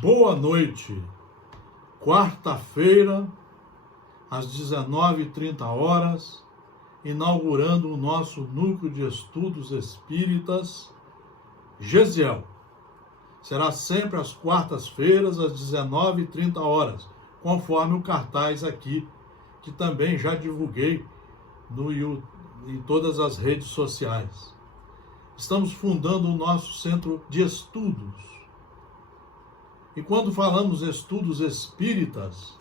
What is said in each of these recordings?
Boa noite, quarta-feira, às 19h30, inaugurando o nosso Núcleo de Estudos Espíritas, Gesiel. Será sempre às quartas-feiras, às 19h30, conforme o cartaz aqui, que também já divulguei em todas as redes sociais. Estamos fundando o nosso centro de estudos. E quando falamos estudos espíritas,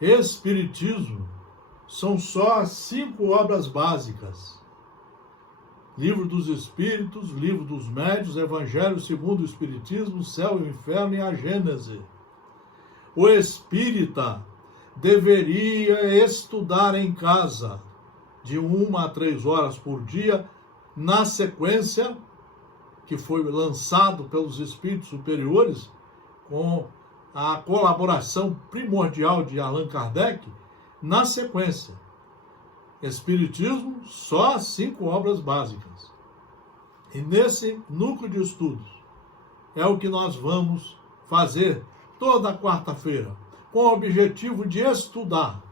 espiritismo, são só as 5 obras básicas. Livro dos Espíritos, Livro dos Médiuns, Evangelho segundo o Espiritismo, Céu e o Inferno e a Gênese. O espírita deveria estudar em casa, de 1 a 3 horas por dia, na sequência que foi lançado pelos Espíritos Superiores, com a colaboração primordial de Allan Kardec, na sequência. Espiritismo, só as 5 obras básicas. E nesse núcleo de estudos é o que nós vamos fazer toda quarta-feira, com o objetivo de estudar,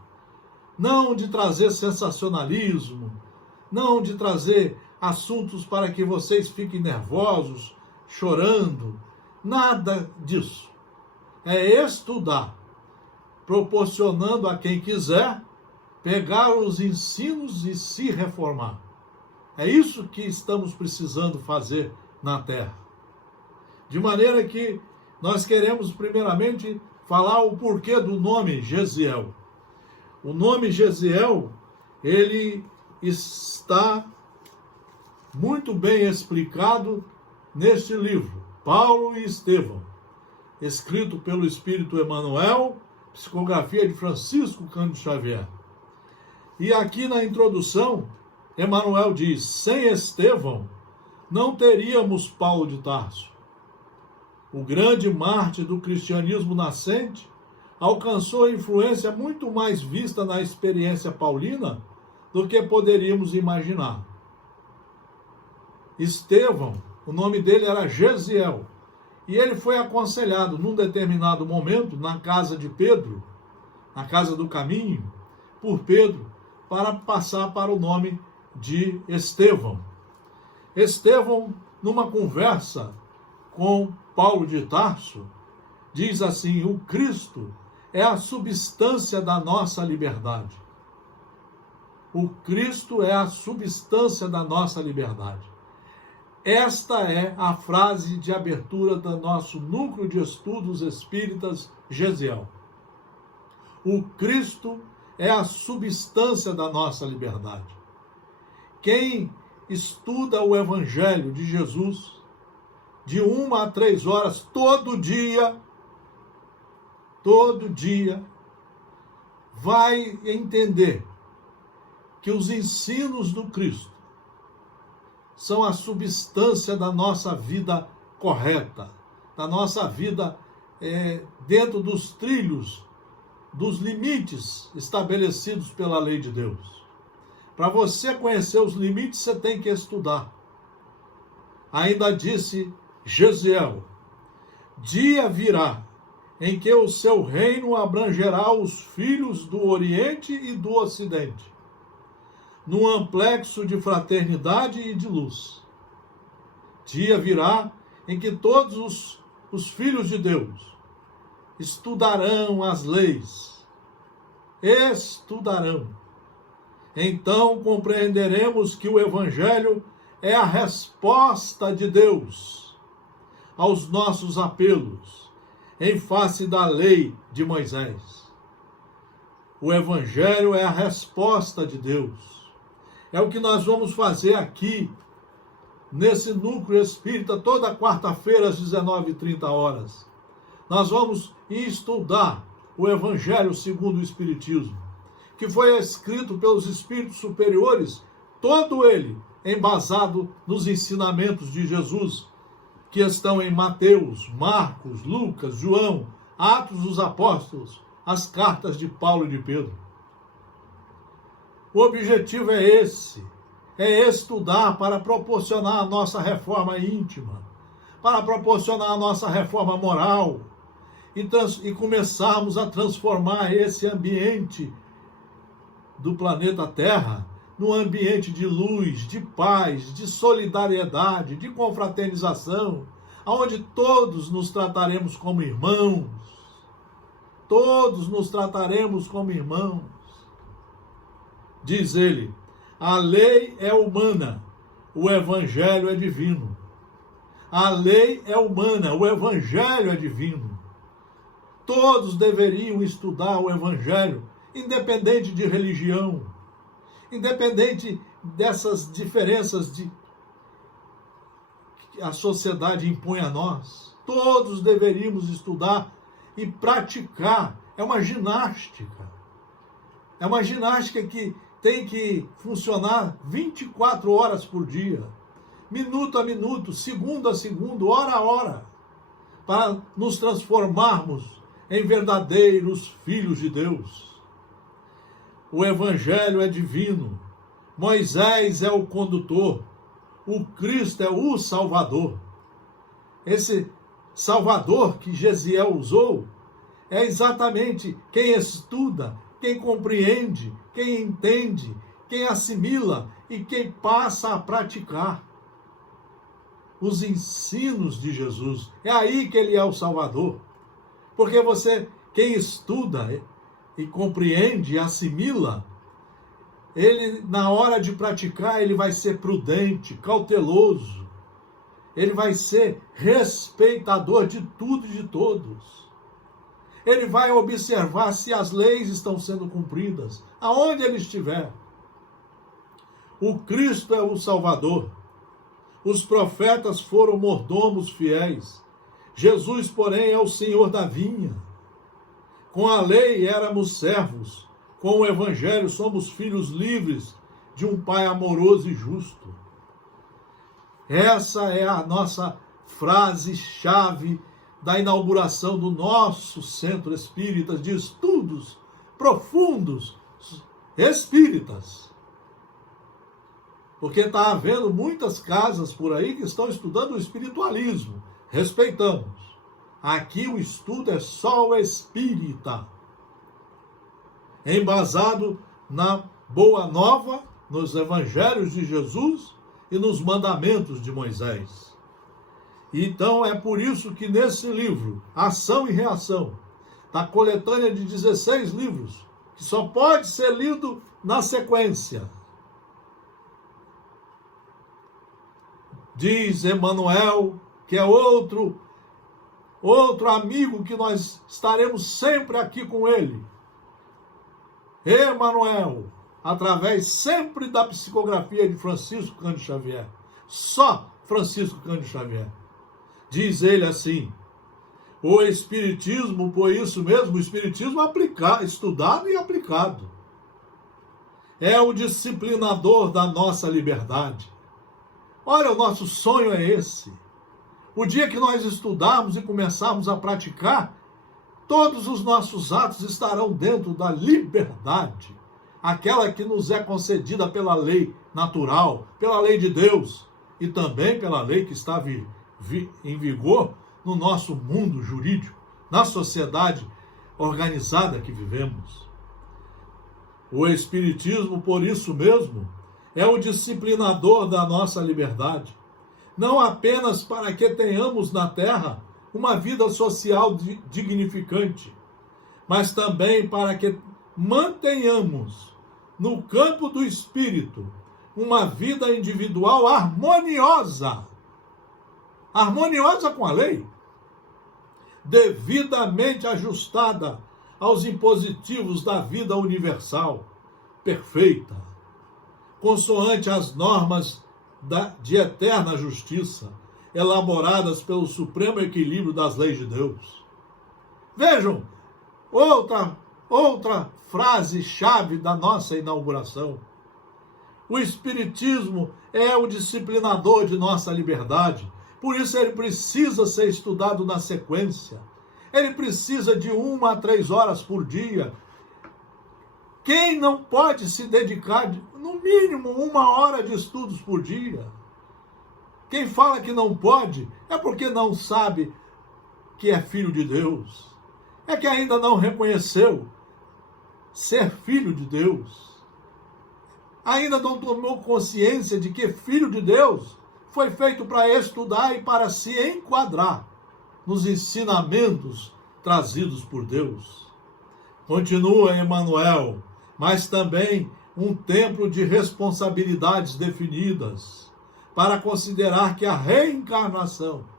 não de trazer sensacionalismo, não de trazer assuntos para que vocês fiquem nervosos, chorando, nada disso. É estudar, proporcionando a quem quiser pegar os ensinos e se reformar. É isso que estamos precisando fazer na Terra. De maneira que nós queremos primeiramente falar o porquê do nome Gesiel. O nome Gesiel, ele está muito bem explicado neste livro, Paulo e Estevão, escrito pelo Espírito Emmanuel, psicografia de Francisco Cândido Xavier. E aqui na introdução, Emmanuel diz: sem Estevão, não teríamos Paulo de Tarso. O grande mártir do cristianismo nascente alcançou influência muito mais vista na experiência paulina do que poderíamos imaginar. Estevão, o nome dele era Gesiel, e ele foi aconselhado num determinado momento na casa de Pedro, na casa do caminho, por Pedro, para passar para o nome de Estevão. Estevão, numa conversa com Paulo de Tarso, diz assim: o Cristo é a substância da nossa liberdade. O Cristo é a substância da nossa liberdade. Esta é a frase de abertura do nosso Núcleo de Estudos Espíritas Gesiel. O Cristo é a substância da nossa liberdade. Quem estuda o Evangelho de Jesus, de 1 a 3 horas, todo dia, vai entender que os ensinos do Cristo são a substância da nossa vida correta, da nossa vida dentro dos trilhos, dos limites estabelecidos pela lei de Deus. Para você conhecer os limites, você tem que estudar. Ainda disse Gesiel: dia virá em que o seu reino abrangerá os filhos do Oriente e do Ocidente, num amplexo de fraternidade e de luz. Dia virá em que todos os filhos de Deus estudarão as leis. Estudarão. Então compreenderemos que o Evangelho é a resposta de Deus aos nossos apelos em face da lei de Moisés. O Evangelho é a resposta de Deus. É o que nós vamos fazer aqui, nesse núcleo espírita, toda quarta-feira, às 19h30. Nós vamos estudar o Evangelho segundo o Espiritismo, que foi escrito pelos Espíritos Superiores, todo ele embasado nos ensinamentos de Jesus, que estão em Mateus, Marcos, Lucas, João, Atos dos Apóstolos, as cartas de Paulo e de Pedro. O objetivo é esse, é estudar para proporcionar a nossa reforma íntima, para proporcionar a nossa reforma moral, e começarmos a transformar esse ambiente do planeta Terra num ambiente de luz, de paz, de solidariedade, de confraternização, onde todos nos trataremos como irmãos. Todos nos trataremos como irmãos. Diz ele, a lei é humana, o evangelho é divino. A lei é humana, o evangelho é divino. Todos deveriam estudar o evangelho, independente de religião, independente dessas diferenças que a sociedade impõe a nós. Todos deveríamos estudar e praticar. É uma ginástica. É uma ginástica que tem que funcionar 24 horas por dia, minuto a minuto, segundo a segundo, hora a hora, para nos transformarmos em verdadeiros filhos de Deus. O Evangelho é divino, Moisés é o condutor, o Cristo é o Salvador. Esse Salvador que Gesiel usou é exatamente quem estuda, quem compreende, quem entende, quem assimila e quem passa a praticar os ensinos de Jesus. É aí que ele é o Salvador. Porque quem estuda e compreende e assimila, ele, na hora de praticar, ele vai ser prudente, cauteloso, ele vai ser respeitador de tudo e de todos. Ele vai observar se as leis estão sendo cumpridas, aonde ele estiver. O Cristo é o Salvador. Os profetas foram mordomos fiéis. Jesus, porém, é o Senhor da vinha. Com a lei éramos servos. Com o Evangelho somos filhos livres de um Pai amoroso e justo. Essa é a nossa frase-chave da inauguração do nosso Centro Espírita de Estudos Profundos Espíritas. Porque está havendo muitas casas por aí que estão estudando o espiritualismo. Respeitamos. Aqui o estudo é só o espírita. Embasado na Boa Nova, nos Evangelhos de Jesus e nos mandamentos de Moisés. Então é por isso que nesse livro, Ação e Reação, da coletânea de 16 livros, que só pode ser lido na sequência, diz Emmanuel, que é outro amigo que nós estaremos sempre aqui com ele. Emmanuel, através sempre da psicografia de Francisco Cândido Xavier. Só Francisco Cândido Xavier. Diz ele assim, o Espiritismo, por isso mesmo, o Espiritismo estudado e aplicado. É o disciplinador da nossa liberdade. Olha, o nosso sonho é esse. O dia que nós estudarmos e começarmos a praticar, todos os nossos atos estarão dentro da liberdade, aquela que nos é concedida pela lei natural, pela lei de Deus e também pela lei que está em vigor no nosso mundo jurídico, na sociedade organizada que vivemos. O Espiritismo, por isso mesmo, é o disciplinador da nossa liberdade, não apenas para que tenhamos na Terra uma vida social dignificante, mas também para que mantenhamos no campo do espírito uma vida individual harmoniosa com a lei, devidamente ajustada aos impositivos da vida universal, perfeita, consoante as normas de eterna justiça, elaboradas pelo supremo equilíbrio das leis de Deus. Vejam, outra frase-chave da nossa inauguração. O Espiritismo é o disciplinador de nossa liberdade, por isso ele precisa ser estudado na sequência. Ele precisa de 1 a 3 horas por dia. Quem não pode se dedicar, no mínimo, 1 hora de estudos por dia? Quem fala que não pode é porque não sabe que é filho de Deus. é que ainda não reconheceu ser filho de Deus. Ainda não tomou consciência de que filho de Deus foi feito para estudar e para se enquadrar nos ensinamentos trazidos por Deus. Continua Emmanuel, mas também um templo de responsabilidades definidas, para considerar que a reencarnação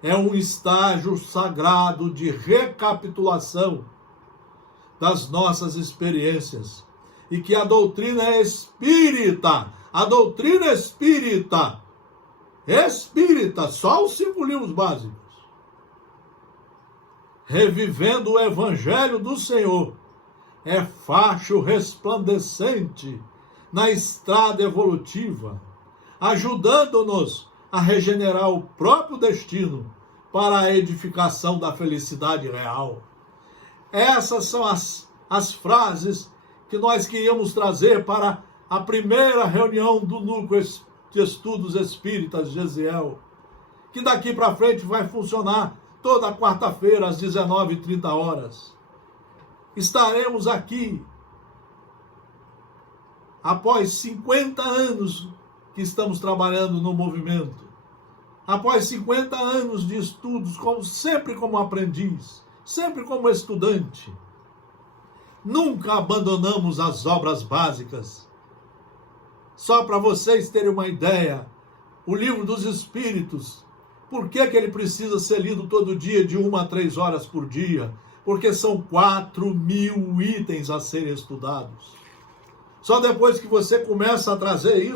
é um estágio sagrado de recapitulação das nossas experiências, e que a doutrina é espírita, só os 5 livros básicos, revivendo o Evangelho do Senhor, é facho resplandecente na estrada evolutiva, ajudando-nos a regenerar o próprio destino para a edificação da felicidade real. Essas são as frases que nós queríamos trazer para a primeira reunião do Núcleo de Estudos Espíritas Gesiel, que daqui para frente vai funcionar toda quarta-feira às 19h30. Estaremos aqui após 50 anos que estamos trabalhando no movimento, após 50 anos de estudos, sempre como aprendiz, sempre como estudante. Nunca abandonamos as obras básicas. Só para vocês terem uma ideia, o Livro dos Espíritos, por que ele precisa ser lido todo dia, de 1 a 3 horas por dia? Porque são 4.000 itens a serem estudados. Só depois que você começa a trazer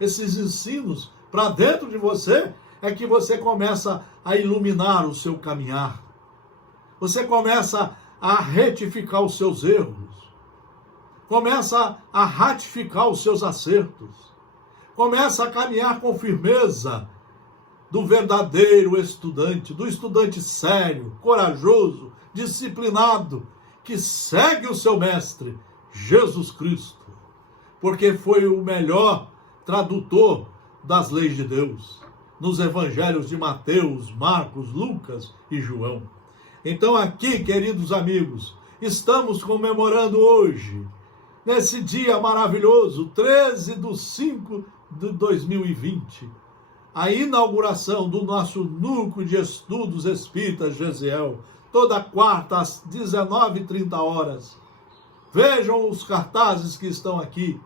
esses ensinos para dentro de você, é que você começa a iluminar o seu caminhar. Você começa a retificar os seus erros. Começa a ratificar os seus acertos. Começa a caminhar com firmeza do verdadeiro estudante, do estudante sério, corajoso, disciplinado, que segue o seu mestre, Jesus Cristo, porque foi o melhor tradutor das leis de Deus, nos evangelhos de Mateus, Marcos, Lucas e João. Então aqui, queridos amigos, estamos comemorando hoje, nesse dia maravilhoso, 13/5/2020, a inauguração do nosso Núcleo de Estudos Espíritas Gesiel, toda quarta às 19h30. Vejam os cartazes que estão aqui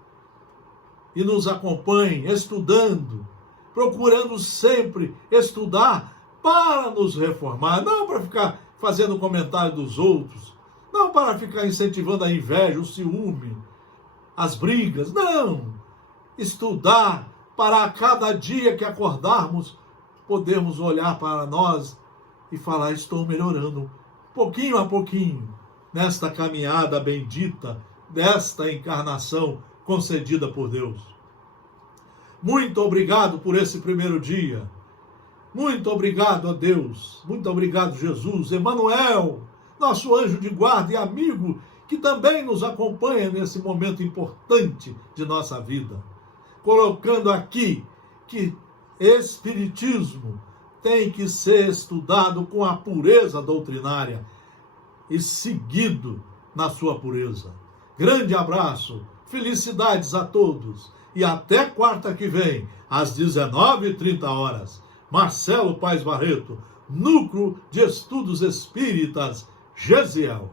e nos acompanhem, estudando, procurando sempre estudar para nos reformar, não para ficar fazendo comentário dos outros, não para ficar incentivando a inveja, o ciúme, as brigas, não. Estudar para a cada dia que acordarmos, podermos olhar para nós e falar: estou melhorando, pouquinho a pouquinho, nesta caminhada bendita, desta encarnação concedida por Deus. Muito obrigado por esse primeiro dia. Muito obrigado a Deus, muito obrigado Jesus, Emmanuel, nosso anjo de guarda e amigo, que também nos acompanha nesse momento importante de nossa vida, colocando aqui que Espiritismo tem que ser estudado com a pureza doutrinária e seguido na sua pureza. Grande abraço, felicidades a todos e até quarta que vem, às 19h30. Marcelo Paes Barreto, Núcleo de Estudos Espíritas Gesiel.